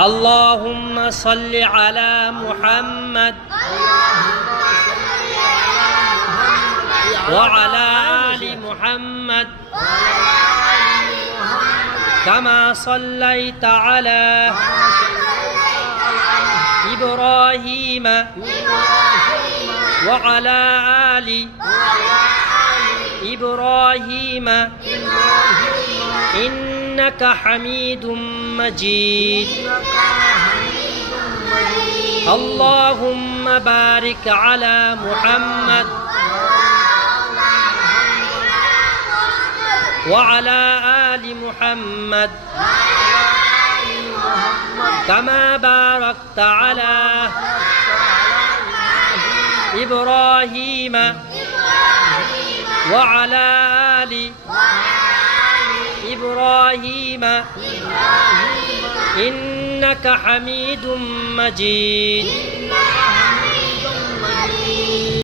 اللهم صل على محمد وعلى آل محمد كما صليت على إبراهيم وعلى آل إبراهيم إنك حميد مجيد اللهم بارك على محمد وعلى آل محمد كما باركت على إبراهيم وعلى آل إبراهيم إنك حميد مجيد